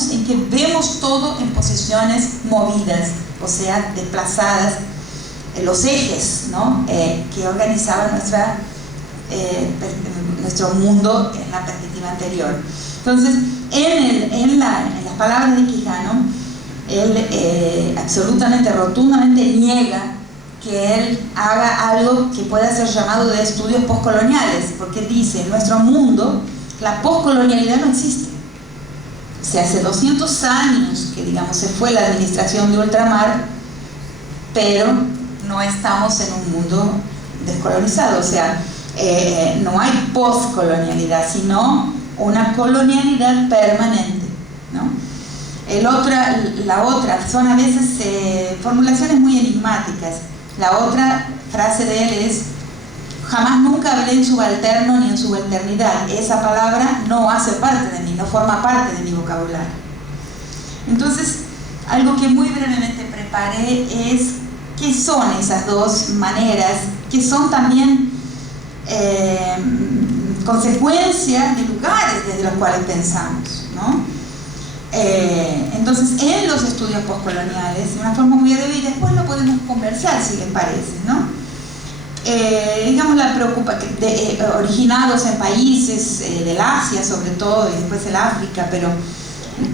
estamos en que vemos todo en posiciones movidas, o sea, desplazadas, los ejes, ¿no? Que organizaban nuestro mundo en la perspectiva anterior. Entonces, en las palabras de Quijano, él absolutamente, rotundamente niega que él haga algo que pueda ser llamado de estudios postcoloniales, porque dice, en nuestro mundo, la postcolonialidad no existe. O sea, hace 200 años que, digamos, se fue la administración de ultramar, pero no estamos en un mundo descolonizado. O sea, no hay postcolonialidad, sino una colonialidad permanente, ¿no? La otra, son a veces formulaciones muy enigmáticas. La otra frase de él es: jamás nunca hablé en subalterno ni en subalternidad. Esa palabra no hace parte de mí, no forma parte de mi vocabulario. Entonces, algo que muy brevemente preparé es qué son esas dos maneras, que son también consecuencias de lugares desde los cuales pensamos, ¿no? Entonces, en los estudios postcoloniales, de una forma muy breve, y después lo podemos conversar si les parece, ¿no? Digamos, la preocupación originados en países del Asia sobre todo, y después el África, pero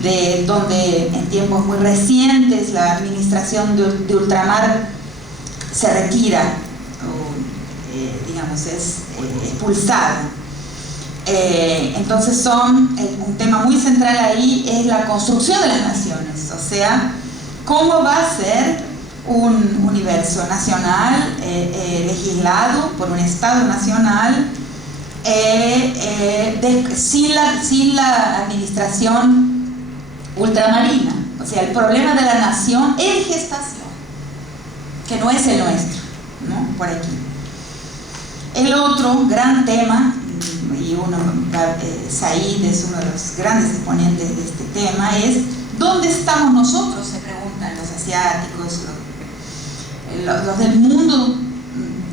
de donde en tiempos muy recientes la administración de ultramar se retira, o digamos, es expulsada. Entonces un tema muy central ahí es la construcción de las naciones, o sea, cómo va a ser un universo nacional legislado por un Estado nacional sin la administración ultramarina. O sea, el problema de la nación en gestación, que no es el nuestro, ¿no? Por aquí. El otro gran tema, y Said es uno de los grandes exponentes de este tema, es ¿dónde estamos nosotros? Se preguntan los asiáticos, los del mundo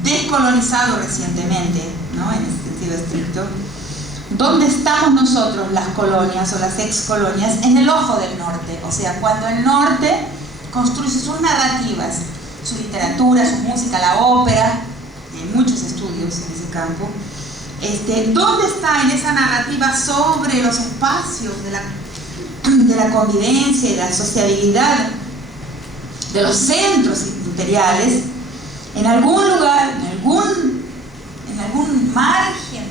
descolonizado recientemente, ¿no? En este sentido estricto. ¿Dónde estamos nosotros, las colonias o las excolonias? En el ojo del norte. O sea, cuando el norte construye sus narrativas, su literatura, su música, la ópera, hay muchos estudios en ese campo. ¿Dónde está en esa narrativa sobre los espacios de la convivencia y la sociabilidad de los centros imperiales? En algún lugar, en algún margen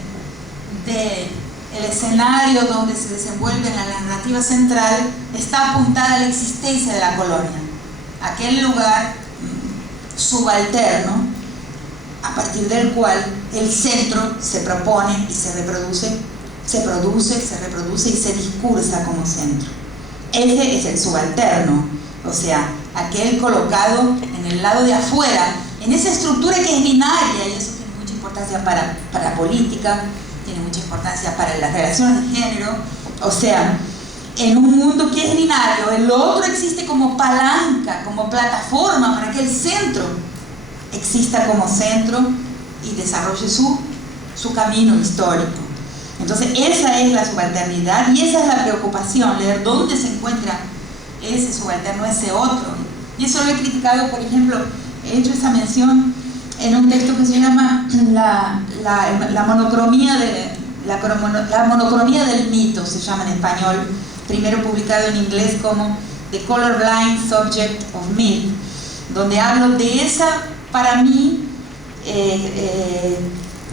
del escenario donde se desenvuelve la narrativa central, está apuntada la existencia de la colonia, aquel lugar subalterno a partir del cual el centro se propone y se reproduce, se reproduce y se discursa como centro. Ese es el subalterno, o sea, aquel colocado en el lado de afuera, en esa estructura que es binaria, y eso tiene mucha importancia para la política, tiene mucha importancia para las relaciones de género. O sea, en un mundo que es binario, el otro existe como palanca, como plataforma para que el centro exista como centro y desarrolle su camino histórico. Entonces, esa es la subalternidad y esa es la preocupación, leer dónde se encuentra ese subalterno, ese otro. Y eso lo he criticado, por ejemplo, he hecho esa mención en un texto que se llama la monocromía del mito, se llama en español, primero publicado en inglés como The Colorblind Subject of Myth, donde hablo de esa, para mí,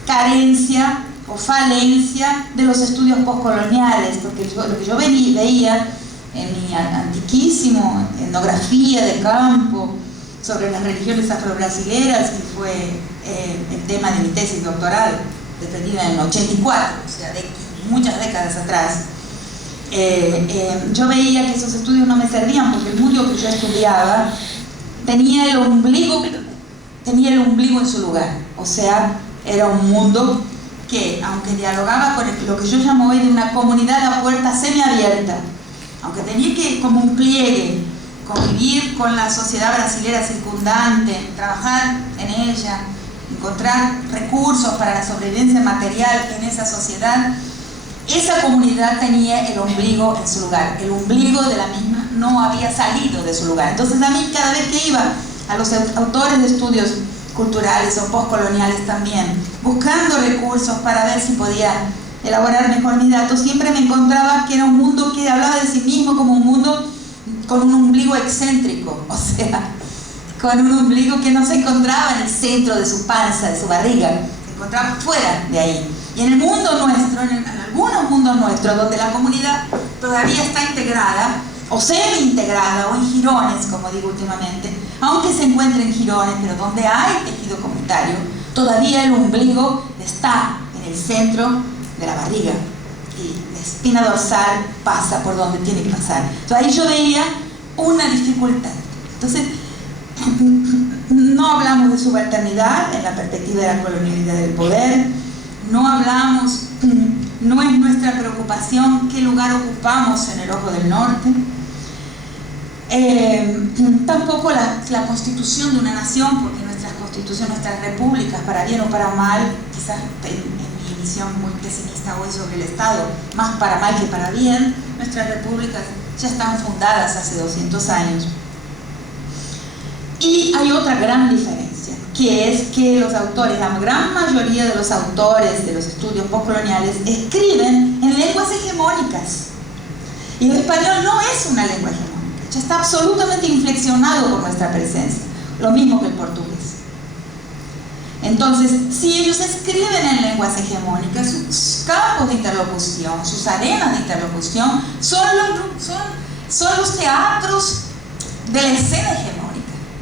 carencia o falencia de los estudios postcoloniales, porque lo que yo veía en mi antiquísimo etnografía de campo sobre las religiones afro-brasileras, que fue el tema de mi tesis doctoral, defendida en el 84, o sea, de muchas décadas atrás, yo veía que esos estudios no me servían porque el mundo que yo estudiaba tenía el ombligo en su lugar. O sea, era un mundo que, aunque dialogaba con lo que yo llamo hoy de una comunidad a puerta semiabierta, aunque tenía que, como un pliegue, convivir con la sociedad brasilera circundante, trabajar en ella, encontrar recursos para la sobrevivencia material en esa sociedad, esa comunidad tenía el ombligo en su lugar, el ombligo de la misma no había salido de su lugar. Entonces a mí cada vez que iba a los autores de estudios culturales o postcoloniales también, buscando recursos para ver si podía elaborar mejor mis datos, siempre me encontraba que era un mundo que hablaba de sí mismo como un mundo con un ombligo excéntrico, o sea, con un ombligo que no se encontraba en el centro de su panza, de su barriga, se encontraba fuera de ahí. Y en el mundo nuestro, en algunos mundos nuestros, donde la comunidad todavía está integrada, o semi-integrada, o en jirones, como digo últimamente, aunque se encuentre en jirones, pero donde hay tejido comunitario, todavía el ombligo está en el centro de la barriga. Y la espina dorsal pasa por donde tiene que pasar. Entonces ahí yo veía una dificultad. Entonces, no hablamos de subalternidad en la perspectiva de la colonialidad del poder, no hablamos, no es nuestra preocupación qué lugar ocupamos en el Ojo del Norte, tampoco la constitución de una nación, porque nuestras constituciones, nuestras repúblicas, para bien o para mal, quizás en mi visión muy pesimista hoy sobre el Estado, más para mal que para bien, nuestras repúblicas ya están fundadas hace 200 años. Y hay otra gran diferencia, que es que los autores, la gran mayoría de los autores de los estudios postcoloniales escriben en lenguas hegemónicas. Y el español no es una lengua hegemónica, ya está absolutamente inflexionado por nuestra presencia, lo mismo que el portugués. Entonces, si ellos escriben en lenguas hegemónicas, sus campos de interlocución, sus arenas de interlocución, son los teatros de la escena hegemónica.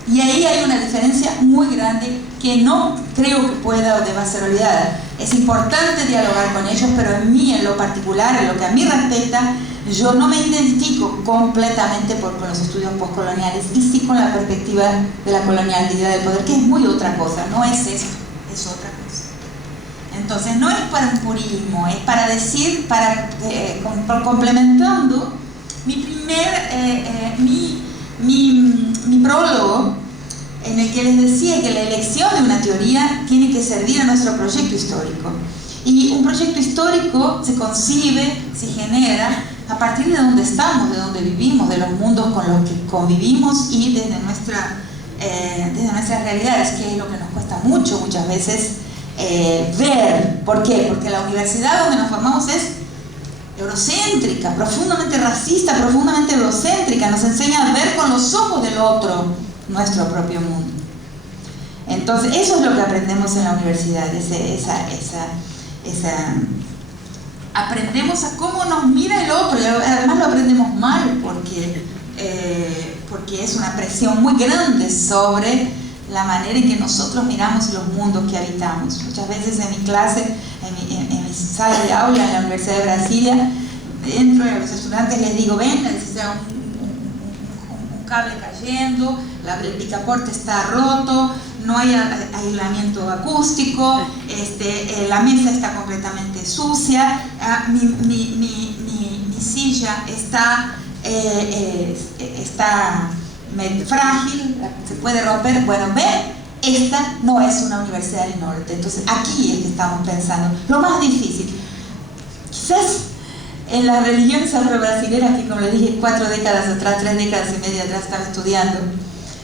Y ahí hay una diferencia muy grande que no creo que pueda o deba ser olvidada. Es importante dialogar con ellos, pero en mí, en lo particular, en lo que a mí respecta, yo no me identifico completamente con los estudios postcoloniales y sí con la perspectiva de la colonialidad del poder, que es muy otra cosa, no es esto, es otra cosa. Entonces, no es para un purismo, es para decir, complementando mi prólogo, en el que les decía que la elección de una teoría tiene que servir a nuestro proyecto histórico. Y un proyecto histórico se concibe, se genera a partir de donde estamos, de donde vivimos, de los mundos con los que convivimos y desde nuestras realidades, que es lo que nos cuesta mucho, muchas veces, ver. ¿Por qué? Porque la universidad donde nos formamos es eurocéntrica, profundamente racista, profundamente eurocéntrica, nos enseña a ver con los ojos del otro nuestro propio mundo. Entonces, eso es lo que aprendemos en la universidad, aprendemos a cómo nos mira el otro, y además lo aprendemos mal, porque es una presión muy grande sobre la manera en que nosotros miramos los mundos que habitamos. Muchas veces en mi clase, en mi sala de aula en la Universidad de Brasilia, dentro de los estudiantes les digo, ven, necesita un cable cayendo, el picaporte está roto, no hay aislamiento acústico, la mesa está completamente sucia, mi silla está frágil, se puede romper. Bueno, ven, esta no es una universidad del norte. Entonces aquí es que estamos pensando lo más difícil. Quizás en las religiones afro-brasileras, que como les dije, 4 décadas atrás, 3 décadas y media atrás estaba estudiando,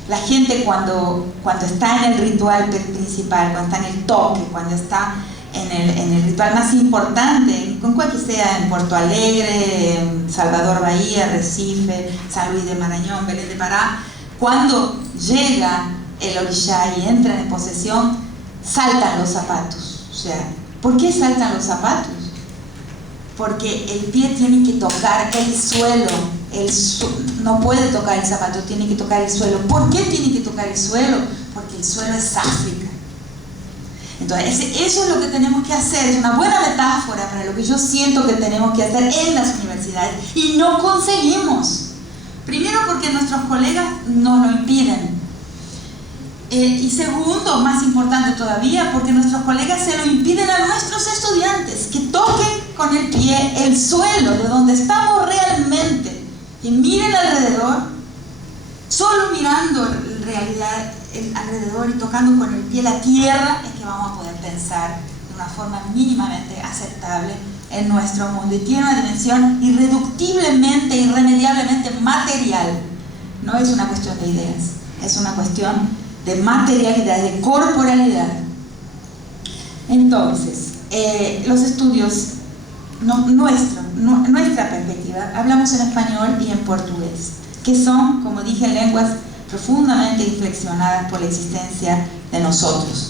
la gente cuando está en el ritual principal, cuando está en el toque, cuando está en el ritual más importante, con cual que sea, en Porto Alegre, en Salvador Bahía, Recife, San Luis de Marañón, Belén de Pará, cuando llega el orixá y entran en posesión, saltan los zapatos. O sea, ¿por qué saltan los zapatos? Porque el pie tiene que tocar el suelo, no puede tocar el zapato, tiene que tocar el suelo. ¿Por qué tiene que tocar el suelo? Porque el suelo es África. Entonces, eso es lo que tenemos que hacer, es una buena metáfora para lo que yo siento que tenemos que hacer en las universidades, y no conseguimos. Primero, porque nuestros colegas nos lo impiden. Y segundo, más importante todavía, porque nuestros colegas se lo impiden a nuestros estudiantes, que toquen con el pie el suelo de donde estamos realmente, que miren alrededor. Solo mirando en realidad alrededor y tocando con el pie la tierra es que vamos a poder pensar de una forma mínimamente aceptable en nuestro mundo y tiene una dimensión irreductiblemente, irremediablemente material. No es una cuestión de ideas, es una cuestión de materialidad, de corporalidad. Entonces, los estudios, nuestra perspectiva, hablamos en español y en portugués, que son, como dije, lenguas profundamente inflexionadas por la existencia de nosotros.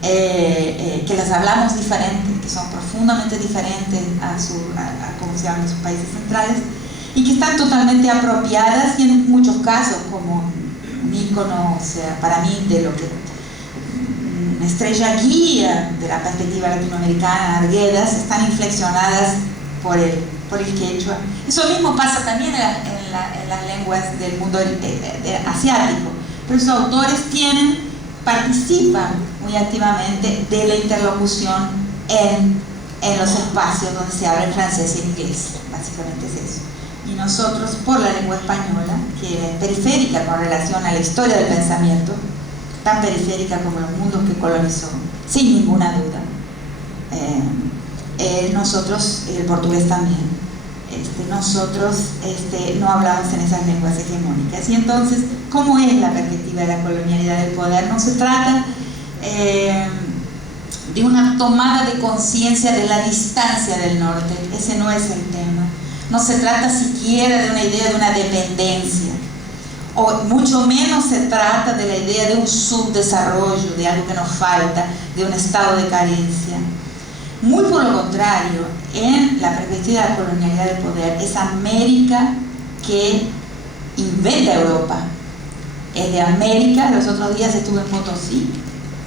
Que las hablamos diferentes, que son profundamente diferentes a cómo se llaman en sus países centrales, y que están totalmente apropiadas y en muchos casos, como un ícono, o sea, para mí, de lo que una estrella guía de la perspectiva latinoamericana, Arguedas, están inflexionadas por el quechua. Eso mismo pasa también en las lenguas del mundo asiático, pero sus autores participan muy activamente de la interlocución en los espacios donde se habla en francés e inglés. Básicamente es eso. Y nosotros, por la lengua española, que es periférica con relación a la historia del pensamiento, tan periférica como los mundos que colonizó, sin ninguna duda, nosotros, y el portugués también, nosotros no hablamos en esas lenguas hegemónicas. Y entonces, ¿cómo es la perspectiva de la colonialidad del poder? No se trata de una tomada de conciencia de la distancia del norte, ese no es el tema. No se trata siquiera de una idea de una dependencia, o mucho menos se trata de la idea de un subdesarrollo, de algo que nos falta, de un estado de carencia. Muy por lo contrario, en la perspectiva de la colonialidad del poder, es América que inventa Europa. Es de América. Los otros días estuve en Potosí,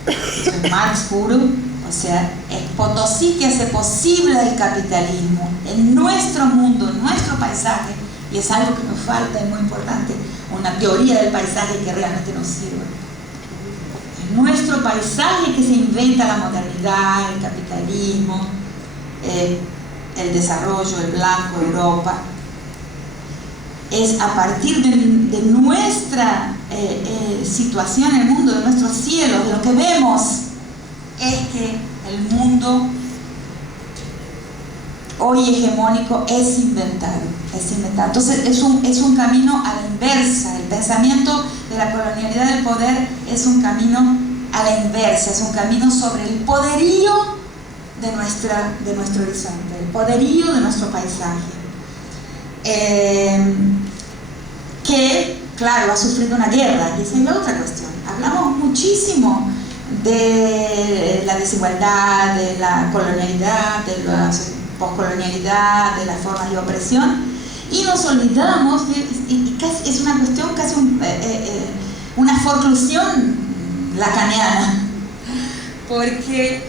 eso es Marx puro, o sea, es Potosí que hace posible el capitalismo en nuestro mundo, en nuestro paisaje, y es algo que nos falta, es muy importante, una teoría del paisaje que realmente nos sirva. Nuestro paisaje que se inventa la modernidad, el capitalismo, el desarrollo, el blanco, Europa, es a partir de nuestra situación en el mundo, de nuestros cielos, de lo que vemos, es que el mundo hoy hegemónico es inventado. Entonces es un camino a la inversa. El pensamiento de la colonialidad del poder es un camino a la inversa, es un camino sobre el poderío de nuestro horizonte, el poderío de nuestro paisaje, que, claro, ha sufrido una guerra, y esa es la otra cuestión. Hablamos muchísimo de la desigualdad, de la colonialidad, de la poscolonialidad, de las formas de opresión, y nos olvidamos, y casi, es una cuestión, casi una forclusión lacaniana, porque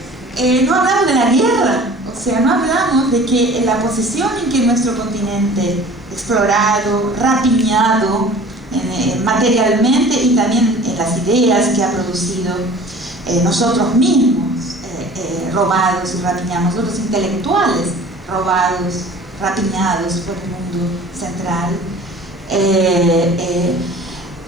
no hablamos de la guerra, o sea, no hablamos de que la posición en que nuestro continente, explorado, rapiñado materialmente y también en las ideas que ha producido, nosotros mismos robados y rapiñados, nosotros intelectuales robados, rapiñados por el mundo central.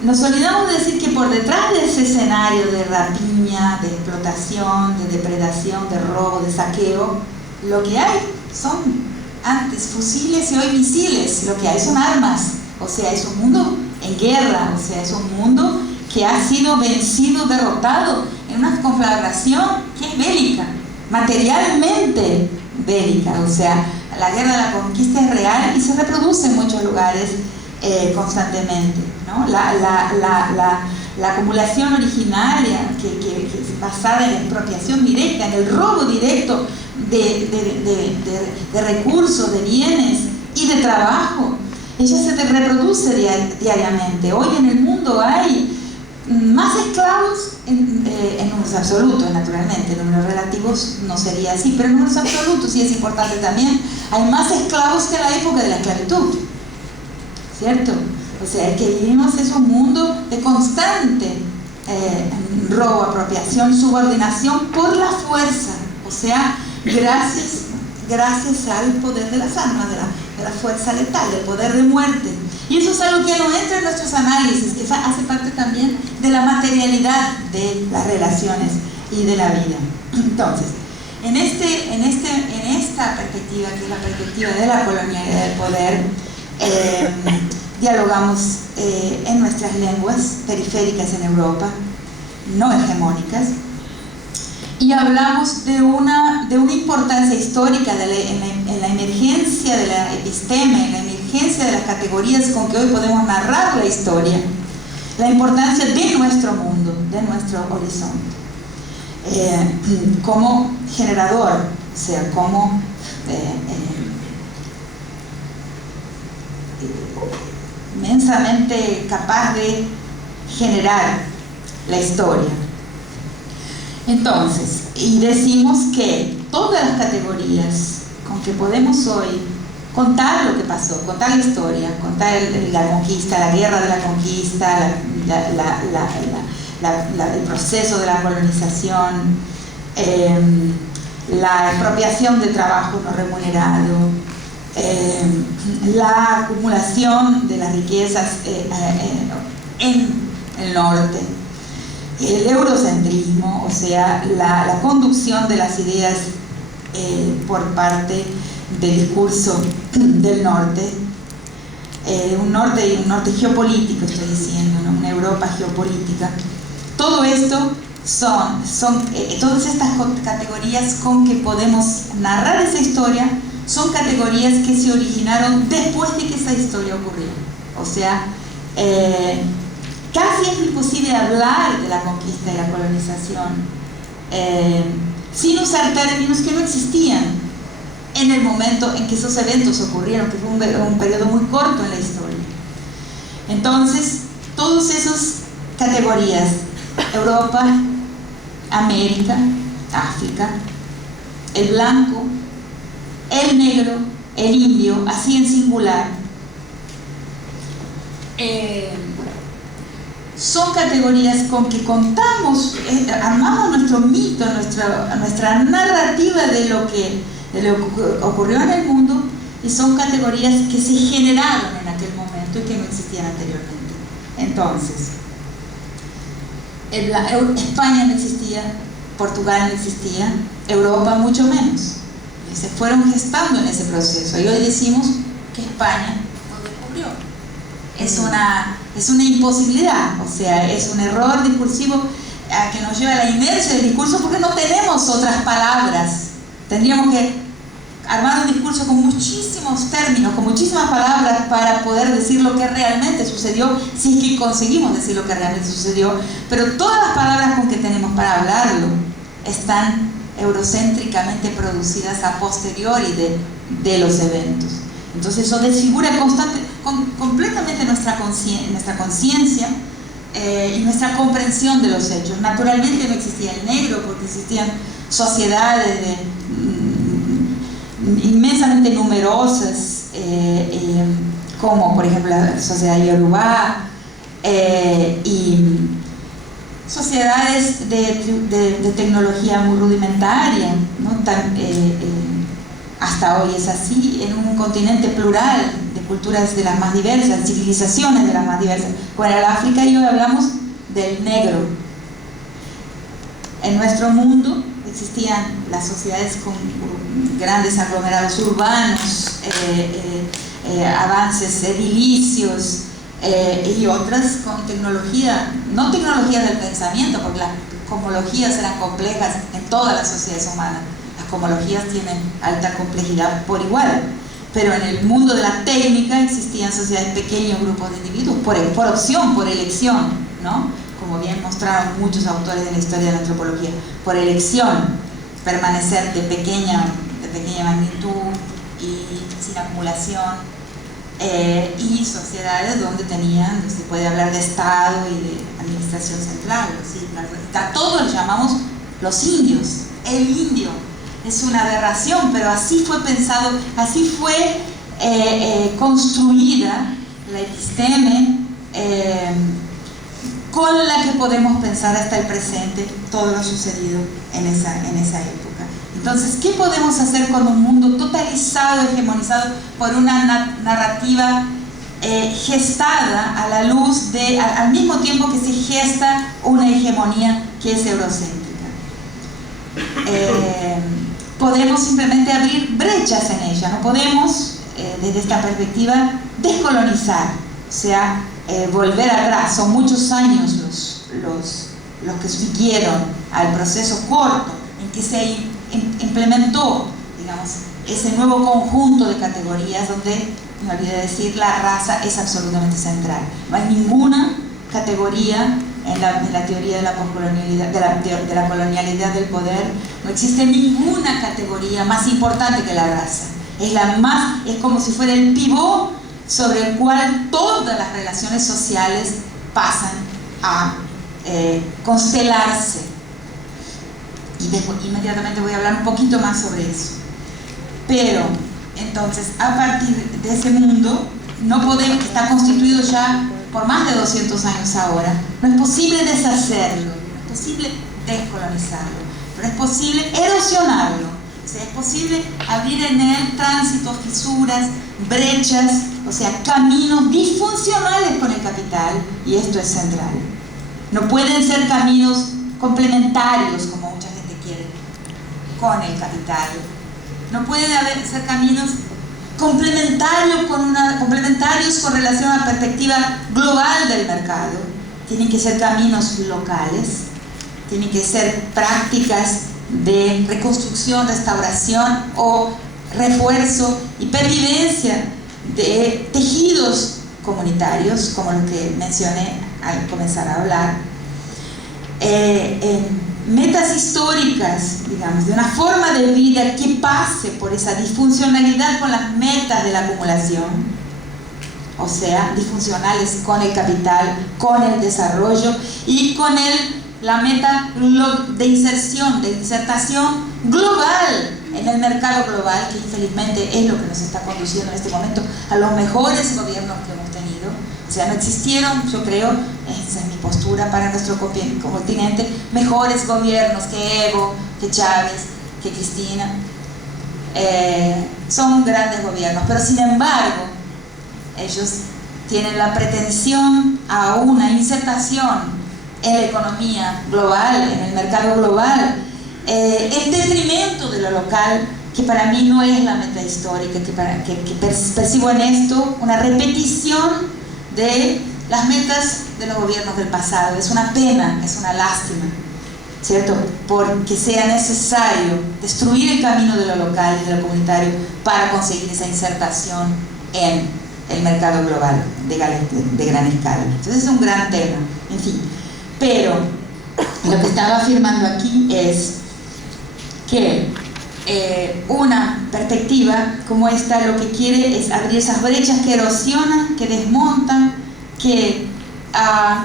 Nos olvidamos de decir que por detrás de ese escenario de rapiña, de explotación, de depredación, de robo, de saqueo, lo que hay son antes fusiles y hoy misiles, lo que hay son armas, o sea, es un mundo en guerra, o sea, es un mundo que ha sido vencido, derrotado en una conflagración que es bélica, materialmente bélica, o sea, la guerra de la conquista es real y se reproduce en muchos lugares constantemente, ¿no? La acumulación originaria que es basada en la expropiación directa, en el robo directo de recursos, de bienes y de trabajo, ella se reproduce diariamente. Hoy en el mundo hay más esclavos en números absolutos, naturalmente, en números relativos no sería así, pero en números absolutos sí es importante también, hay más esclavos que en la época de la esclavitud, ¿cierto? O sea, es que vivimos en un mundo de constante robo, apropiación, subordinación por la fuerza, o sea, gracias al poder de las armas, de la fuerza letal, del poder de muerte. Y eso es algo que no entra en nuestros análisis, que hace parte también de la materialidad de las relaciones y de la vida. Entonces, en esta esta perspectiva, que es la perspectiva de la colonialidad del poder, dialogamos en nuestras lenguas periféricas en Europa, no hegemónicas, y hablamos de una importancia histórica en la emergencia de la episteme, en la emergencia de las categorías con que hoy podemos narrar la historia, la importancia de nuestro mundo, de nuestro horizonte, como generador, o sea, como inmensamente capaz de generar la historia. Entonces, y decimos que todas las categorías con que podemos hoy contar lo que pasó, contar la historia, contar la conquista, la guerra de la conquista, el proceso de la colonización, la expropiación del trabajo no remunerado, la acumulación de las riquezas en el norte, el eurocentrismo, o sea, la conducción de las ideas por parte del discurso del norte, un norte geopolítico, estoy diciendo, ¿no? Una Europa geopolítica. Todo esto todas estas categorías con que podemos narrar esa historia son categorías que se originaron después de que esa historia ocurrió. O sea, casi es imposible hablar de la conquista y la colonización sin usar términos que no existían en el momento en que esos eventos ocurrieron, que fue un periodo muy corto en la historia. Entonces, todas esas categorías, Europa, América, África, el blanco, el negro, el indio, así en singular, son categorías con que contamos, armamos nuestro mito, nuestra narrativa de lo que ocurrió en el mundo, y son categorías que se generaron en aquel momento y que no existían anteriormente. Entonces, España no existía, Portugal no existía, Europa mucho menos. Y se fueron gestando en ese proceso. Y hoy decimos que España lo descubrió. Es una imposibilidad, o sea, es un error discursivo que nos lleva a la inercia del discurso, porque no tenemos otras palabras. Tendríamos que armar un discurso con muchísimos términos, con muchísimas palabras para poder decir lo que realmente sucedió, si es que conseguimos decir lo que realmente sucedió. Pero todas las palabras con que tenemos para hablarlo están eurocéntricamente producidas a posteriori de los eventos. Entonces eso desfigura completamente nuestra conciencia y nuestra comprensión de los hechos. Naturalmente no existía el negro, porque existían sociedades inmensamente numerosas, como por ejemplo la sociedad Yoruba, y sociedades de tecnología muy rudimentaria, ¿no? Hasta hoy es así, en un continente plural de culturas de las más diversas, civilizaciones de las más diversas. Bueno, en África y hoy hablamos del negro. En nuestro mundo existían las sociedades con grandes aglomerados urbanos, avances edilicios, y otras con tecnología, no tecnologías del pensamiento, porque las cosmologías eran complejas en todas las sociedades humanas. Las cosmologías tienen alta complejidad por igual, pero en el mundo de la técnica existían sociedades, pequeños grupos de individuos, por opción, por elección, ¿no? Como bien mostraron muchos autores de la historia de la antropología, por elección, permanecer de pequeña magnitud y sin acumulación, y sociedades donde se puede hablar de Estado y de administración central. ¿Sí? A todos los llamamos los indios, el indio. Es una aberración, pero así fue pensado, así fue construida la episteme, con la que podemos pensar hasta el presente todo lo sucedido en esa época. Entonces, ¿qué podemos hacer con un mundo totalizado, hegemonizado por una narrativa gestada a la luz al mismo tiempo que se gesta una hegemonía que es eurocéntrica? podemos simplemente abrir brechas en ella, no podemos, desde esta perspectiva, descolonizar, o sea, volver atrás. Son muchos años los que siguieron al proceso corto en que se implementó, digamos, ese nuevo conjunto de categorías donde, me olvidé decir, la raza es absolutamente central. No hay ninguna categoría en la teoría de la poscolonialidad, de la colonialidad del poder, no existe ninguna categoría más importante que la raza. Es como si fuera el pivot sobre el cual todas las relaciones sociales pasan a constelarse. Y después, inmediatamente voy a hablar un poquito más sobre eso. Pero, entonces, a partir de ese mundo, no podemos, que está constituido ya por más de 200 años ahora, no es posible deshacerlo, no es posible descolonizarlo, pero es posible erosionarlo. O sea, es posible abrir en él tránsitos, fisuras, brechas, o sea, caminos disfuncionales con el capital, y esto es central. No pueden ser caminos complementarios, como mucha gente quiere, con el capital. No pueden ser caminos complementarios con relación a la perspectiva global del mercado. Tienen que ser caminos locales, tienen que ser prácticas de reconstrucción, restauración o refuerzo y pervivencia de tejidos comunitarios, como lo que mencioné al comenzar a hablar, metas históricas, digamos, de una forma de vida que pase por esa disfuncionalidad con las metas de la acumulación, o sea, disfuncionales con el capital, con el desarrollo y con la meta de inserción, de insertación global en el mercado global, que infelizmente es lo que nos está conduciendo en este momento a los mejores gobiernos que hemos tenido. O sea, no existieron, yo creo, esa es mi postura para nuestro continente, mejores gobiernos que Evo, que Chávez, que Cristina. Son grandes gobiernos, pero sin embargo, ellos tienen la pretensión a una insertación en la economía global, en el mercado global, en detrimento de lo local, que para mí no es la meta histórica, que percibo en esto una repetición de las metas de los gobiernos del pasado. Es una pena, es una lástima, ¿cierto? Porque sea necesario destruir el camino de lo local y de lo comunitario para conseguir esa insertación en el mercado global de gran escala. Entonces es un gran tema, en fin. Pero lo que estaba afirmando aquí es que una perspectiva como esta lo que quiere es abrir esas brechas que erosionan, que desmontan, que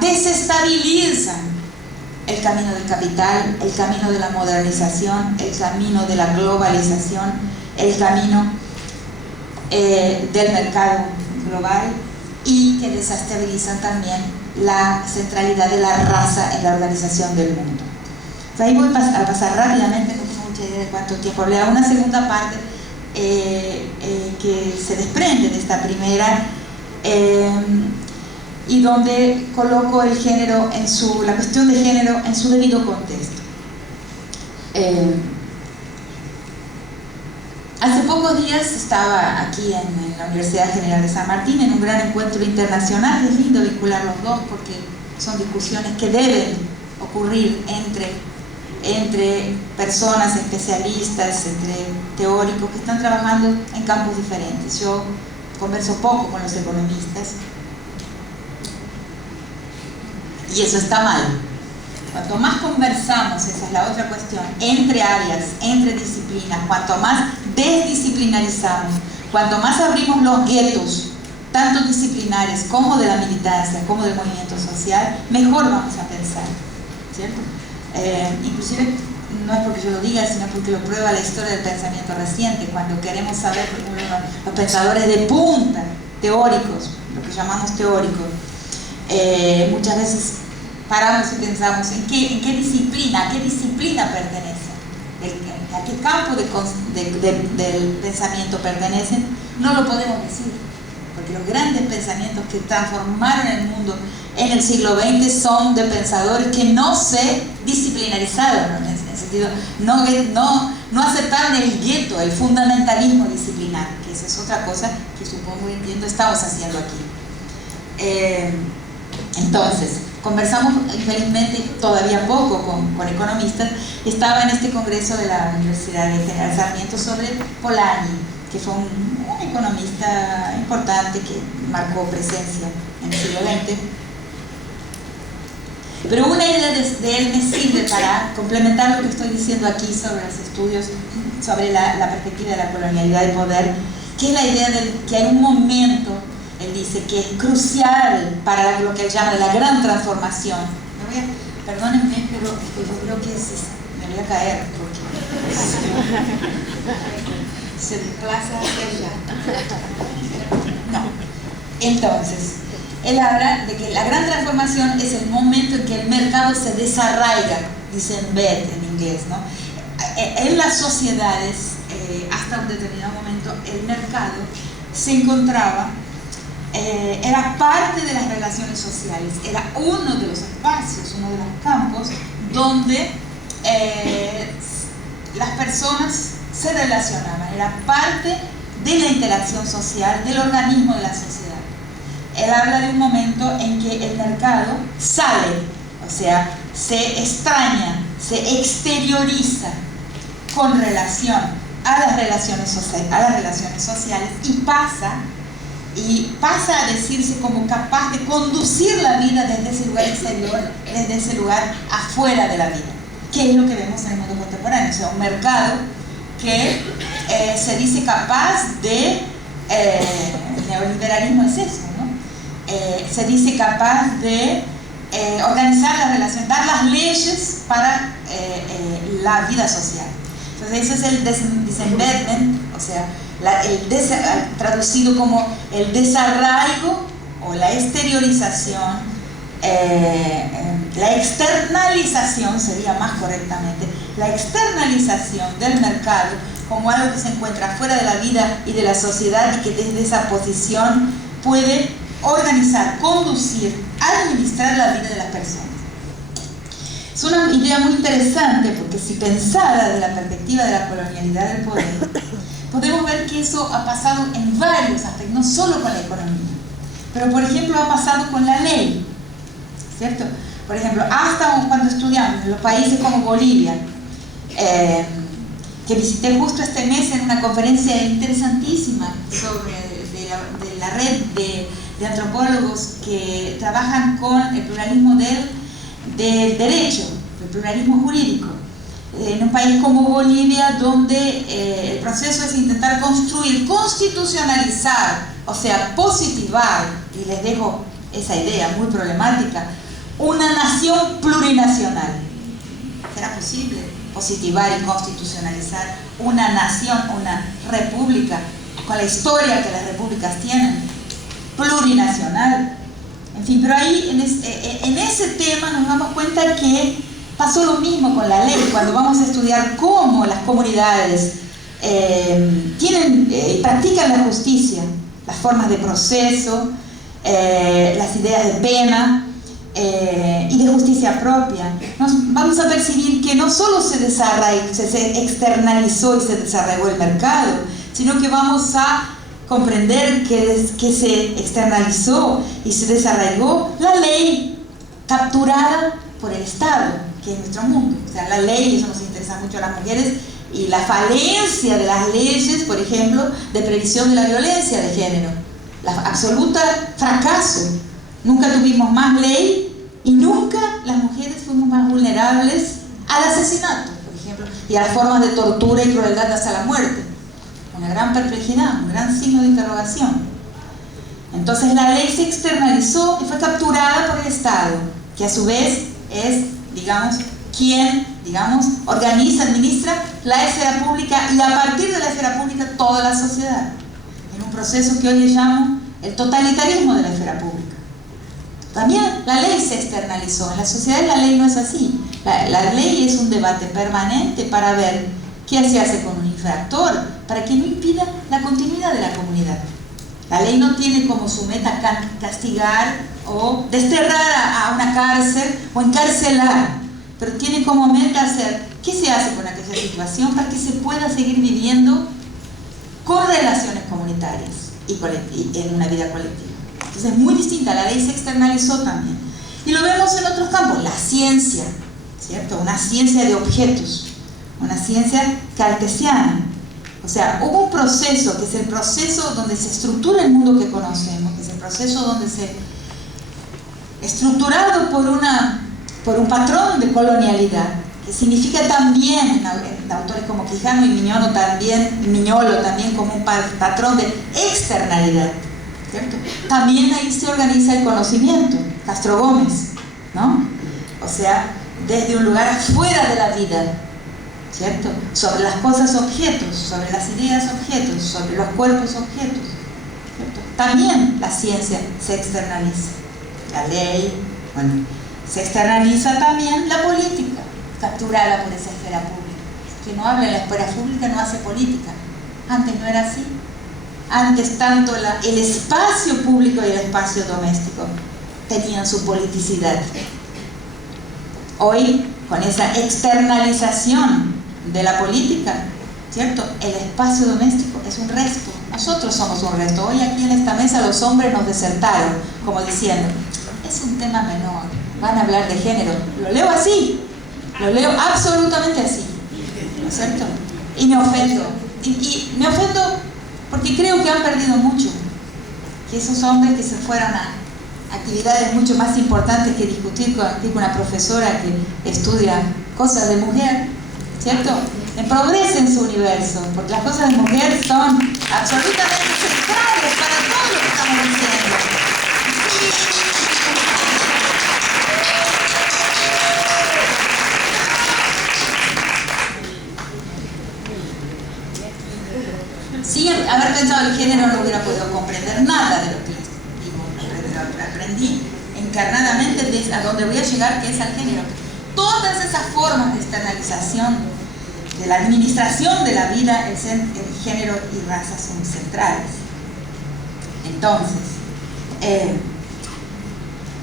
desestabilizan el camino del capital, el camino de la modernización, el camino de la globalización, el camino del mercado global, y que desestabilizan también la centralidad de la raza en la organización del mundo. Ahí voy a pasar rápidamente, no tengo mucha idea de cuánto tiempo hablé, a una segunda parte que se desprende de esta primera, y donde coloco el género la cuestión de género en su debido contexto. Hace pocos días estaba aquí en la Universidad General de San Martín en un gran encuentro internacional. Es lindo vincular los dos porque son discusiones que deben ocurrir entre personas especialistas, entre teóricos que están trabajando en campos diferentes. Yo converso poco con los economistas y eso está mal. Cuanto más conversamos, esa es la otra cuestión, entre áreas, entre disciplinas, cuanto más desdisciplinarizamos, cuanto más abrimos los guetos, tanto disciplinares como de la militancia, como del movimiento social, mejor vamos a pensar, ¿cierto? Inclusive, no es porque yo lo diga, sino porque lo prueba la historia del pensamiento reciente. Cuando queremos saber, por ejemplo, los pensadores de punta, teóricos, lo que llamamos teóricos, muchas veces paramos y pensamos a qué disciplina pertenecen, a qué campo del pensamiento pertenecen. No lo podemos decir, porque los grandes pensamientos que transformaron el mundo en el siglo XX son de pensadores que no se disciplinarizaron, ¿no? En ese sentido, no no aceptaron el gueto, el fundamentalismo disciplinar, que esa es otra cosa que supongo y entiendo estamos haciendo aquí. Entonces, conversamos infelizmente todavía poco con economistas. Estaba en este congreso de la Universidad de General Sarmiento sobre Polanyi, que fue un economista importante que marcó presencia en el siglo XX. Pero una idea de él me sirve para complementar lo que estoy diciendo aquí sobre los estudios, sobre la perspectiva de la colonialidad de poder, que es la idea de que hay un momento, él dice, que es crucial para lo que él llama la gran transformación. Perdónenme, pero yo creo que me voy a caer, porque se desplaza hacia allá. No. Entonces, él habla de que la gran transformación es el momento en que el mercado se desarraiga, dice embed en inglés, ¿no? En las sociedades, hasta un determinado momento, el mercado se encontraba, era parte de las relaciones sociales, era uno de los espacios, uno de los campos donde las personas se relacionaban, era parte de la interacción social, del organismo de la sociedad. Él habla de un momento en que el mercado sale, o sea, se extraña, se exterioriza con relación a las relaciones sociales y pasa a decirse como capaz de conducir la vida desde ese lugar exterior, desde ese lugar afuera de la vida, que es lo que vemos en el mundo contemporáneo, o sea, un mercado que se dice capaz de, el neoliberalismo es eso, ¿no? Se dice capaz de organizar las relaciones, dar las leyes para la vida social. Entonces ese es el disembedment, o sea, traducido como el desarraigo o la exteriorización, la externalización sería más correctamente, la externalización del mercado como algo que se encuentra fuera de la vida y de la sociedad y que desde esa posición puede organizar, conducir, administrar la vida de las personas. Es una idea muy interesante porque si pensada desde la perspectiva de la colonialidad del poder, podemos ver que eso ha pasado en varios aspectos, no solo con la economía, pero por ejemplo ha pasado con la ley, ¿cierto? Por ejemplo, hasta cuando estudiamos en los países como Bolivia, que visité justo este mes en una conferencia interesantísima sobre de la red de antropólogos que trabajan con el pluralismo del derecho, el pluralismo jurídico, en un país como Bolivia, donde el proceso es intentar construir, constitucionalizar, o sea, positivar, y les dejo esa idea muy problemática, una nación plurinacional. ¿Será posible positivar y constitucionalizar una nación, una república, con la historia que las repúblicas tienen, plurinacional? En fin, pero ahí en ese tema nos damos cuenta que pasó lo mismo con la ley. Cuando vamos a estudiar cómo las comunidades practican la justicia, las formas de proceso, las ideas de pena y de justicia propia, vamos a percibir que no solo se externalizó y se desarraigó el mercado, sino que vamos a comprender que se externalizó y se desarraigó la ley capturada por el Estado, que es nuestro mundo. O sea, la ley, eso nos interesa mucho a las mujeres, y la falencia de las leyes, por ejemplo, de previsión de la violencia de género, la absoluta fracaso. Nunca tuvimos más ley y nunca las mujeres fuimos más vulnerables al asesinato, por ejemplo, y a las formas de tortura y crueldad hasta la muerte. Una gran perplejidad, un gran signo de interrogación. Entonces la ley se externalizó y fue capturada por el Estado, que a su vez es, digamos, quien, digamos, organiza, administra la esfera pública y a partir de la esfera pública toda la sociedad, en un proceso que hoy le llamo el totalitarismo de la esfera pública. También la ley se externalizó. En la sociedad la ley no es así. La ley es un debate permanente para ver qué se hace con un infractor, para que no impida la continuidad de la comunidad. La ley no tiene como su meta castigar o desterrar a una cárcel o encarcelar, pero tiene como meta hacer ¿Qué se hace con aquella situación para que se pueda seguir viviendo con relaciones comunitarias y en una vida colectiva? Entonces es muy distinta, la ley se externalizó también. Y lo vemos en otros campos, la ciencia, ¿cierto? Una ciencia de objetos, una ciencia cartesiana. O sea, hubo un proceso, que es el proceso donde se estructura el mundo que conocemos, que es el proceso donde se, estructurado por un patrón de colonialidad, que significa también, en autores como Quijano y Miñolo también como un patrón de externalidad, ¿cierto? También ahí se organiza el conocimiento, Castro Gómez, ¿no? O sea, desde un lugar fuera de la vida, ¿cierto? Sobre las cosas objetos, sobre las ideas objetos, sobre los cuerpos objetos, ¿cierto? También la ciencia se externaliza, la ley, bueno, se externaliza también la política, capturada por esa esfera pública. Quien no habla en la esfera pública no hace política. Antes no era así. Antes tanto el espacio público y el espacio doméstico tenían su politicidad. Hoy, con esa externalización de la política, ¿cierto? El espacio doméstico es un resto. Nosotros somos un resto. Hoy aquí en esta mesa los hombres nos desertaron, como diciendo, es un tema menor, van a hablar de género. Lo leo así, lo leo absolutamente así, ¿no es cierto? Y me ofendo. Y me ofendo porque creo que han perdido mucho. Que esos hombres que se fueron a actividades mucho más importantes que discutir con una profesora que estudia cosas de mujer, ¿cierto? Empobrecen su universo, porque las cosas de mujer son absolutamente centrales para todo lo que estamos diciendo. Sin haber pensado el género no hubiera podido comprender nada de lo que aprendí encarnadamente desde a donde voy a llegar, que es al género. Todas esas formas de externalización de la administración de la vida, el género y raza son centrales. Entonces,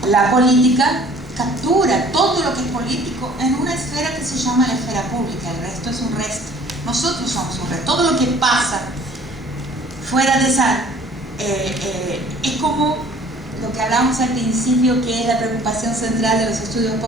la política captura todo lo que es político en una esfera que se llama la esfera pública. El resto es un resto. Nosotros somos un resto. Todo lo que pasa fuera de esa es como lo que hablábamos al principio, que es la preocupación central de los estudios